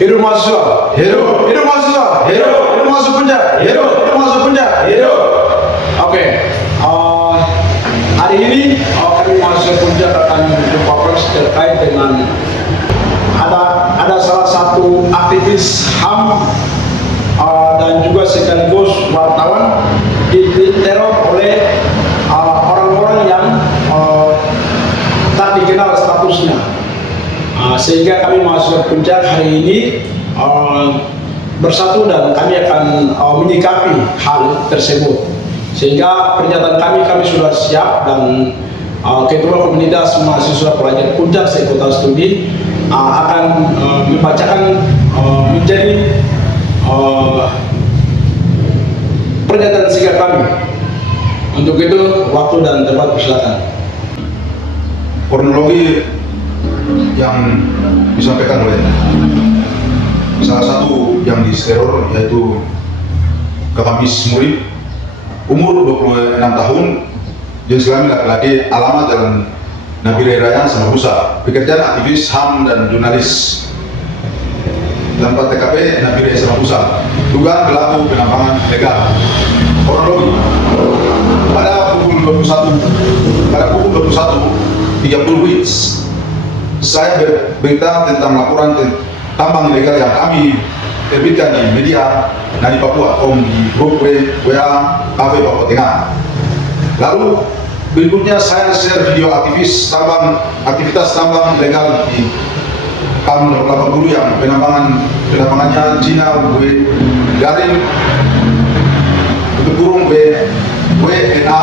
Hidup mahasiswa, hidup mahasiswa, hidup mahasiswa Puncak, hidup mahasiswa Puncak, hidup. Oke, hari ini kami mahasiswa Puncak akan berjumpa pers terkait dengan ada salah satu aktivis HAM dan juga sekaligus wartawan diteror oleh orang-orang yang tak dikenal statusnya. Sehingga kami mahasiswa Puncak hari ini bersatu dan kami akan menyikapi hal tersebut. Sehingga pernyataan kami sudah siap dan Ketua Komunitas Mahasiswa Pelajar Puncak se-Kota Studi akan membacakan menjadi pernyataan sikap kami. Untuk itu waktu dan tempat persilakan. Kronologi yang disampaikan oleh salah satu yang disteror yaitu Kakamis Murid, umur 26 tahun, jenis kelamin laki-laki, alamat Jalan Nabire Raya, Samabusa, pekerjaan aktivis HAM dan jurnalis, tempat TKP Nabire Samabusa, dugaan pelaku penambangan legal. Kronologi pada pukul 21.30 WIB saya berita tentang laporan tambang ilegal yang kami terbitkan di media Nadi Papua di grup WA Cafe Papua Tengah. Lalu berikutnya saya share video aktivitas tambang ilegal di KAM 80 yang penambangannya Cina garing WNA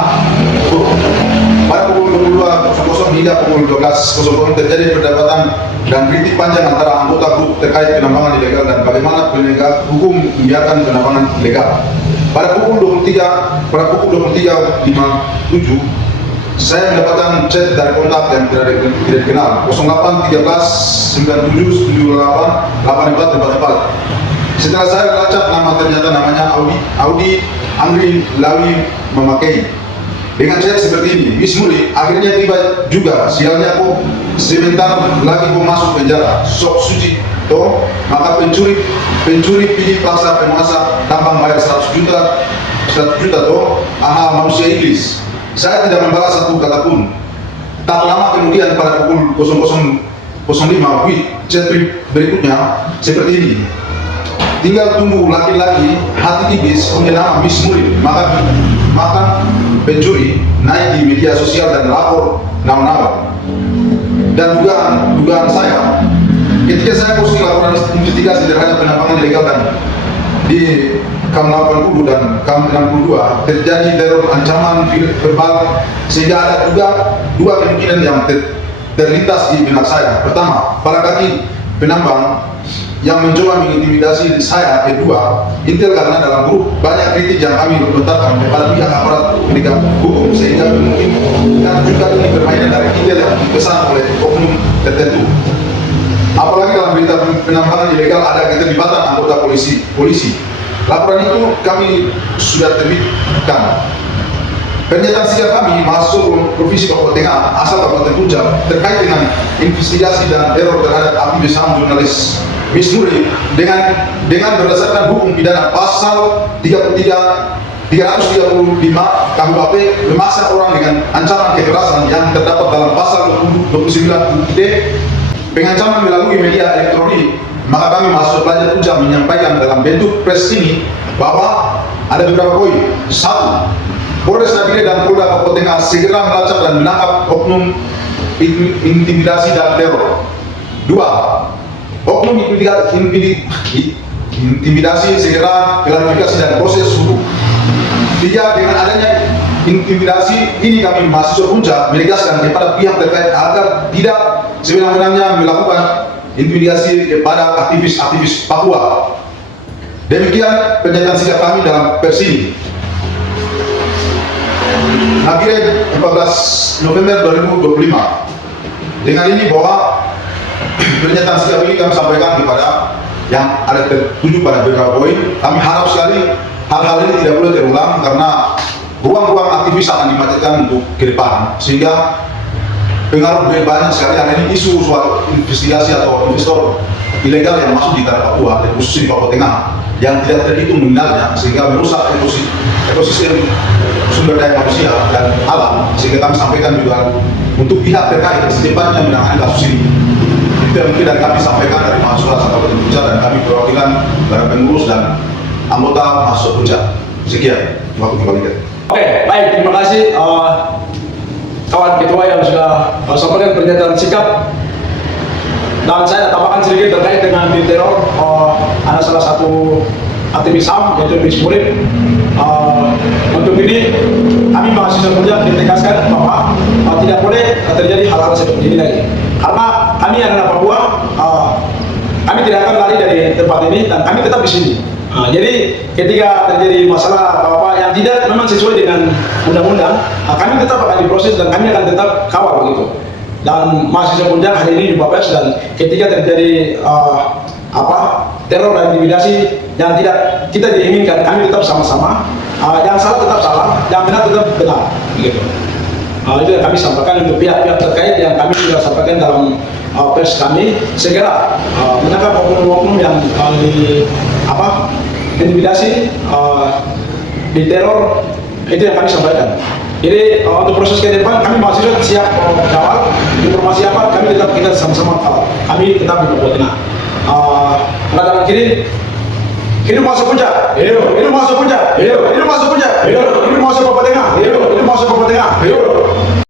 pada pukul 22.00 hingga pukul 12.00 terjadi perdebatan dan kritik panjang antara anggota grup terkait penambangan ilegal dan bagaimana penegak hukum membiarkan penambangan ilegal. Pada pukul 23.57 saya mendapatkan chat dari kontak yang tidak dikenal 0813 977888444. Setelah saya melacak nama, ternyata namanya Audi Andri Lawi memakai dengan chat seperti ini. Bismillah, akhirnya tiba juga, sialnya kok sebentar lagi kok masuk penjara. Sok suci toh, maka pencuri pilih paksa penguasa tambang bayar 100 juta toh, aha manusia iblis. Saya tidak membalas satu kata pun. Tak lama kemudian pada pukul 00.05 WIB, chat berikutnya seperti ini. Tinggal tunggu laki-laki hati tipis punya nama Bismillah, maka pencuri naik di media sosial dan lapor nama-nama. Dan dugaan saya, ketika saya posting laporan investigasi terhadap penambangan ilegal dan di KAM 80 dan KAM 62 terjadi teror ancaman verbal, sehingga ada dua kemungkinan yang terlintas di benak saya. Pertama, para kaki penambang yang mencoba mengintimidasi saya. Kedua, intel karena dalam grup banyak kritik yang kami lontarkan kepada pihak aparat penegak hukum, sehingga mungkin juga ini bermain dari intel yang dipesan oleh oknum tertentu. Apalagi dalam berita penambangan ilegal ada keterlibatan anggota polisi. Laporan itu kami sudah terbitkan. Pernyataan sikap kami mahasiswa Provinsi Papua Tengah asal Kabupaten Puncak terkait dengan investigasi dan teror terhadap aktivis HAM jurnalis Bismillah dengan berdasarkan hukum pidana pasal 335 KUHP memaksa orang dengan ancaman kekerasan yang terdapat dalam pasal 29 UUD pengancaman melalui media elektronik. Maka kami mahasiswa pelajar Puncak menyampaikan dalam bentuk pres ini bahwa ada beberapa poin. 1. Polres Nabire dan Polda Papua Tengah segera melacak dan menangkap oknum intimidasi dan teror. 2. Oknum intimidasi segera klarifikasi dan proses hukum. 3. Dengan adanya intimidasi ini kami mahasiswa Puncak menegaskan kepada pihak terkait agar tidak sewenang-wenangnya melakukan intimidasi kepada aktivis Papua. Demikian pernyataan sikap kami dalam pers ini. Nabire 14 November 2025. Dengan ini bahwa pernyataan sikap ini kami sampaikan kepada yang ada tertuju pada beberapa poin. Kami harap sekali hal-hal ini tidak boleh terulang karena ruang-ruang aktivis akan dimatikan untuk ke depan, sehingga pengaruh banyak sekali hari ini isu soal investigasi atau investor ilegal yang masuk di tanah Papua, khusus di Papua Tengah, yang tidak terhitung nominalnya sehingga merusak ekosistem sumber daya manusia dan alam. Sehingga kami sampaikan juga untuk pihak terkait secepatnya menangani kasus ini. Itu yang mungkin dan kami sampaikan dari mahasiswa Kabupaten Puncak dan kami perwakilan para pengurus dan anggota mahasiswa Puncak. Sekian, waktu kembalikan. Oke, baik, terima kasih kawan ketua yang sudah sampaikan pernyataan sikap. Dan saya tambahkan sedikit terkait dengan di teror. Ada salah satu aktivis HAM yaitu Miss Murid. Untuk ini kami mahasiswa Puncak ditegaskan bahwa tidak boleh terjadi hal-hal seperti ini lagi. Karena kami adalah Papua, kami tidak akan lari dari tempat ini dan kami tetap di sini. Jadi ketika terjadi masalah apa yang tidak memang sesuai dengan undang-undang, kami tetap akan diproses dan kami akan tetap kawal begitu. Dan mahasiswa Puncak hari ini jumpa pers dan ketika terjadi teror dan intimidasi yang tidak kita diinginkan, kami tetap sama-sama. Yang salah tetap salah, yang benar tetap benar, begitu. Itu yang kami sampaikan untuk pihak-pihak terkait yang kami sudah sampaikan dalam pers kami segera menangkap oknum-oknum yang intimidasi, diteror. Itu yang kami sampaikan. Jadi untuk proses ke depan kami mahasiswa siap kawal informasi apa kami tetap kita sama-sama kawal. Kami tetap di Papua Tengah. Kanan kiri, hidup mahasiswa Puncak, hidup mahasiswa Puncak, hidup mahasiswa Puncak, hidup mahasiswa Papua Tengah, hidup mahasiswa Papua Tengah, hidup.